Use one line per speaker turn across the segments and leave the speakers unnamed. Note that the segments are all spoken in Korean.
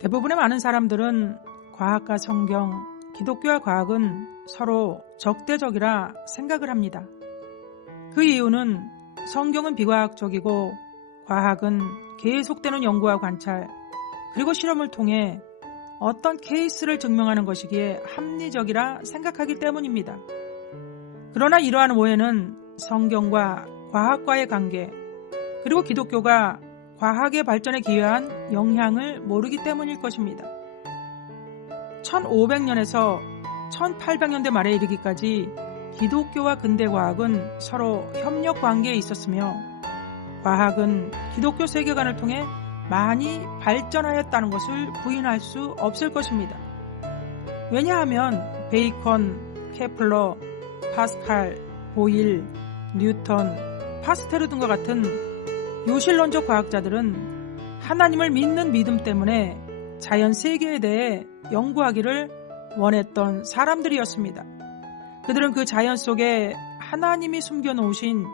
대부분의 많은 사람들은 과학과 성경, 기독교와 과학은 서로 적대적이라 생각을 합니다. 그 이유는 성경은 비과학적이고 과학은 계속되는 연구와 관찰, 그리고 실험을 통해 어떤 케이스를 증명하는 것이기에 합리적이라 생각하기 때문입니다. 그러나 이러한 오해는 성경과 과학과의 관계, 그리고 기독교가 과학의 발전에 기여한 영향을 모르기 때문일 것입니다. 1500년에서 1800년대 말에 이르기까지 기독교와 근대 과학은 서로 협력 관계에 있었으며 과학은 기독교 세계관을 통해 많이 발전하였다는 것을 부인할 수 없을 것입니다. 왜냐하면 베이컨, 케플러, 파스칼, 보일, 뉴턴, 파스테르 등과 같은 요실론적 과학자들은 하나님을 믿는 믿음 때문에 자연 세계에 대해 연구하기를 원했던 사람들이었습니다. 그들은 그 자연 속에 하나님이 숨겨놓으신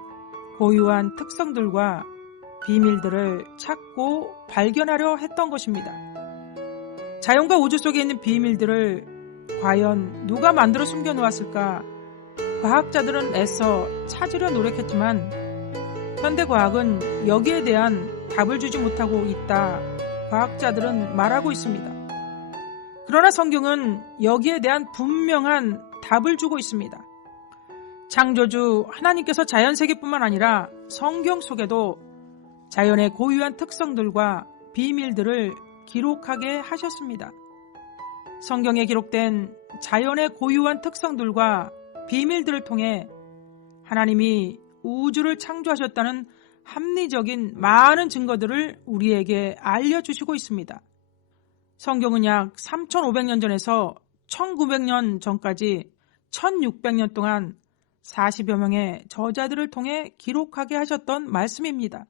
고유한 특성들과 비밀들을 찾고 발견하려 했던 것입니다. 자연과 우주 속에 있는 비밀들을 과연 누가 만들어 숨겨놓았을까? 과학자들은 애써 찾으려 노력했지만 현대과학은 여기에 대한 답을 주지 못하고 있다. 과학자들은 말하고 있습니다. 그러나 성경은 여기에 대한 분명한 답을 주고 있습니다. 창조주 하나님께서 자연 세계뿐만 아니라 성경 속에도 자연의 고유한 특성들과 비밀들을 기록하게 하셨습니다. 성경에 기록된 자연의 고유한 특성들과 비밀들을 통해 하나님이 우주를 창조하셨다는 합리적인 많은 증거들을 우리에게 알려주시고 있습니다. 성경은 약 3,500년 전에서 1,900년 전까지 1,600년 동안 40여 명의 저자들을 통해 기록하게 하셨던 말씀입니다.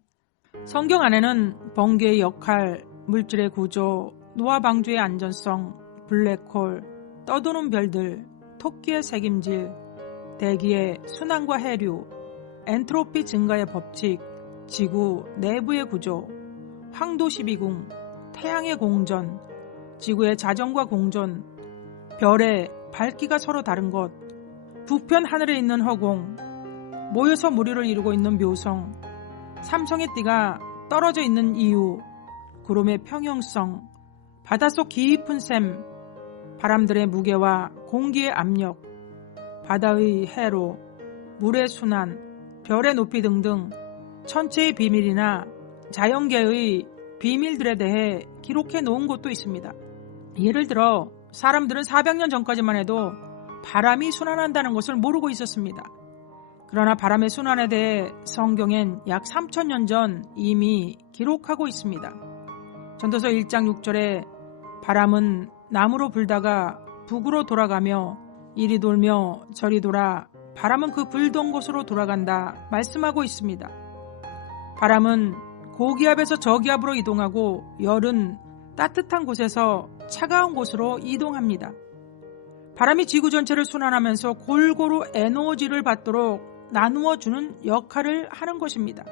성경 안에는 번개의 역할, 물질의 구조, 노화 방주의 안전성, 블랙홀, 떠도는 별들, 토끼의 색임질, 대기의 순환과 해류, 엔트로피 증가의 법칙, 지구 내부의 구조, 황도 12궁, 태양의 공전, 지구의 자전과 공전, 별의 밝기가 서로 다른 것, 북편 하늘에 있는 허공, 모여서 무리를 이루고 있는 묘성, 삼성의 띠가 떨어져 있는 이유, 구름의 평형성, 바닷속 깊은 샘, 바람들의 무게와 공기의 압력, 바다의 해로, 물의 순환, 별의 높이 등등 천체의 비밀이나 자연계의 비밀들에 대해 기록해 놓은 곳도 있습니다. 예를 들어 사람들은 400년 전까지만 해도 바람이 순환한다는 것을 모르고 있었습니다. 그러나 바람의 순환에 대해 성경엔 약 3천년 전 이미 기록하고 있습니다. 전도서 1장 6절에 바람은 남으로 불다가 북으로 돌아가며 이리 돌며 저리 돌아 바람은 그 불던 곳으로 돌아간다 말씀하고 있습니다. 바람은 고기압에서 저기압으로 이동하고 열은 따뜻한 곳에서 차가운 곳으로 이동합니다. 바람이 지구 전체를 순환하면서 골고루 에너지를 받도록 나누어 주는 역할을 하는 것입니다.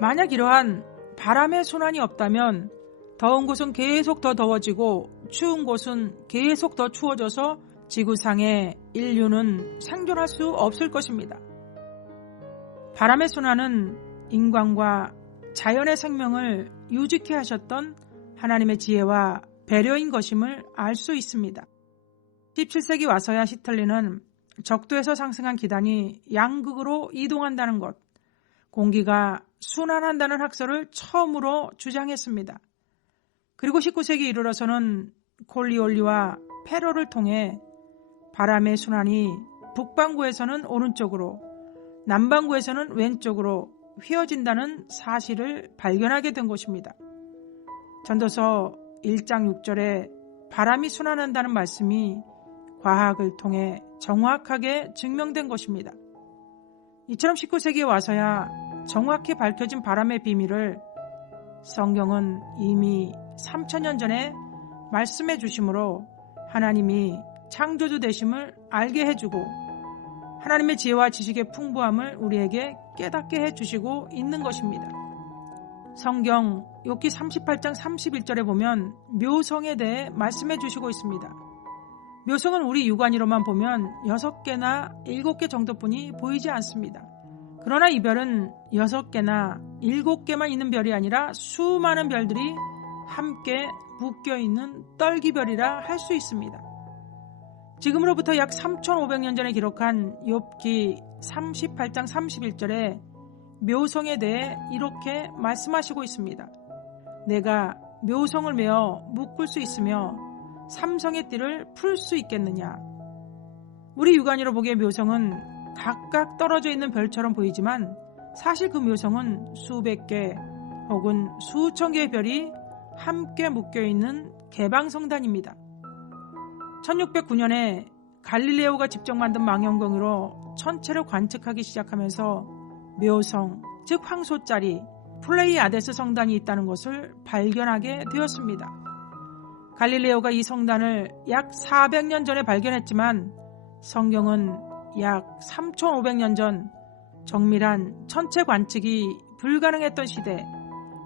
만약 이러한 바람의 순환이 없다면 더운 곳은 계속 더 더워지고 추운 곳은 계속 더 추워져서 지구상의 인류는 생존할 수 없을 것입니다. 바람의 순환은 인간과 자연의 생명을 유지케 하셨던 하나님의 지혜와 배려인 것임을 알 수 있습니다. 17세기 와서야 시틀리는 적도에서 상승한 기단이 양극으로 이동한다는 것, 공기가 순환한다는 학설을 처음으로 주장했습니다. 그리고 19세기 이르러서는 콜리올리와 페로를 통해 바람의 순환이 북반구에서는 오른쪽으로, 남반구에서는 왼쪽으로 휘어진다는 사실을 발견하게 된 것입니다. 전도서 1장 6절에 바람이 순환한다는 말씀이 과학을 통해 정확하게 증명된 것입니다. 이처럼 19세기에 와서야 정확히 밝혀진 바람의 비밀을 성경은 이미 3천년 전에 말씀해 주심으로 하나님이 창조주 되심을 알게 해주고 하나님의 지혜와 지식의 풍부함을 우리에게 깨닫게 해주시고 있는 것입니다. 성경 욥기 38장 31절에 보면 묘성에 대해 말씀해 주시고 있습니다. 묘성은 우리 육안으로만 보면 6개나 7개 정도뿐이 보이지 않습니다. 그러나 이 별은 6개나 7개만 있는 별이 아니라 수많은 별들이 함께 묶여 있는 떨기별이라 할 수 있습니다. 지금으로부터 약 3,500년 전에 기록한 욥기 38장 31절에 묘성에 대해 이렇게 말씀하시고 있습니다. 내가 묘성을 메어 묶을 수 있으며 삼성의 띠를 풀 수 있겠느냐. 우리 육안으로 보기에 묘성은 각각 떨어져 있는 별처럼 보이지만 사실 그 묘성은 수백 개 혹은 수천 개의 별이 함께 묶여 있는 개방성단입니다. 1609년에 갈릴레오가 직접 만든 망원경으로 천체를 관측하기 시작하면서 묘성, 즉 황소자리, 플레이아데스 성단이 있다는 것을 발견하게 되었습니다. 갈릴레오가 이 성단을 약 400년 전에 발견했지만 성경은 약 3500년 전 정밀한 천체 관측이 불가능했던 시대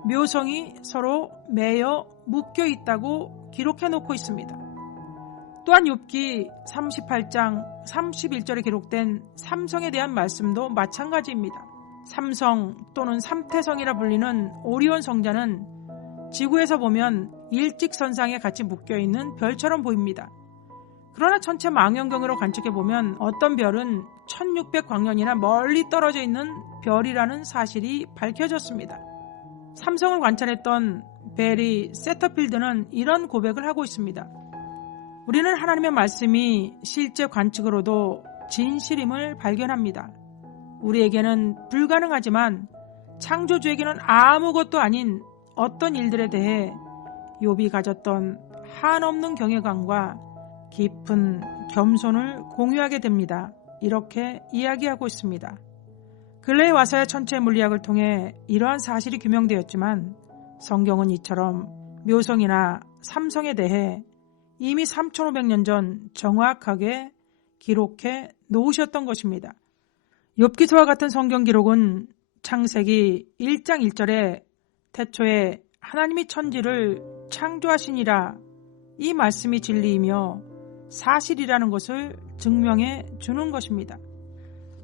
묘성이 서로 매여 묶여 있다고 기록해 놓고 있습니다. 또한 욥기 38장 31절에 기록된 삼성에 대한 말씀도 마찬가지입니다. 삼성 또는 삼태성이라 불리는 오리온 성자는 지구에서 보면 일직선상에 같이 묶여 있는 별처럼 보입니다. 그러나 천체 망원경으로 관측해 보면 어떤 별은 1600광년이나 멀리 떨어져 있는 별이라는 사실이 밝혀졌습니다. 삼성을 관찰했던 베리 세터필드는 이런 고백을 하고 있습니다. 우리는 하나님의 말씀이 실제 관측으로도 진실임을 발견합니다. 우리에게는 불가능하지만 창조주에게는 아무것도 아닌 어떤 일들에 대해 욥이 가졌던 한없는 경외감과 깊은 겸손을 공유하게 됩니다. 이렇게 이야기하고 있습니다. 근래에 와서야 천체 물리학을 통해 이러한 사실이 규명되었지만 성경은 이처럼 묘성이나 삼성에 대해 이미 3500년 전 정확하게 기록해 놓으셨던 것입니다. 욥기서와 같은 성경 기록은 창세기 1장 1절에 태초에 하나님이 천지를 창조하시니라 이 말씀이 진리이며 사실이라는 것을 증명해 주는 것입니다.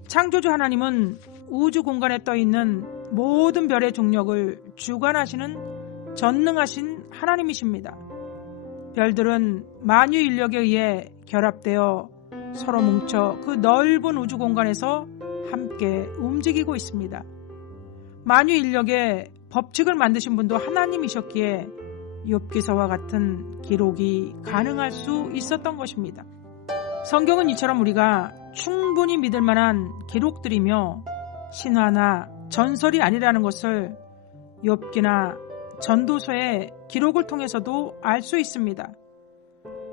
창조주 하나님은 우주 공간에 떠 있는 모든 별의 중력을 주관하시는 전능하신 하나님이십니다. 별들은 만유 인력에 의해 결합되어 서로 뭉쳐 그 넓은 우주 공간에서 함께 움직이고 있습니다. 만유 인력의 법칙을 만드신 분도 하나님이셨기에 욥기서와 같은 기록이 가능할 수 있었던 것입니다. 성경은 이처럼 우리가 충분히 믿을 만한 기록들이며 신화나 전설이 아니라는 것을 욥기나 전도서의 기록을 통해서도 알 수 있습니다.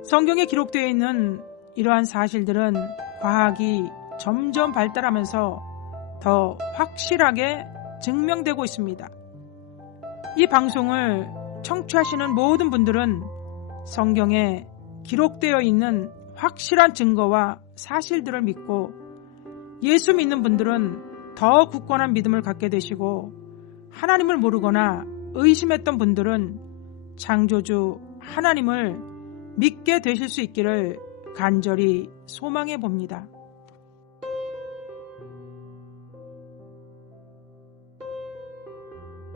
성경에 기록되어 있는 이러한 사실들은 과학이 점점 발달하면서 더 확실하게 증명되고 있습니다. 이 방송을 청취하시는 모든 분들은 성경에 기록되어 있는 확실한 증거와 사실들을 믿고 예수 믿는 분들은 더 굳건한 믿음을 갖게 되시고 하나님을 모르거나 의심했던 분들은 창조주 하나님을 믿게 되실 수 있기를 간절히 소망해 봅니다.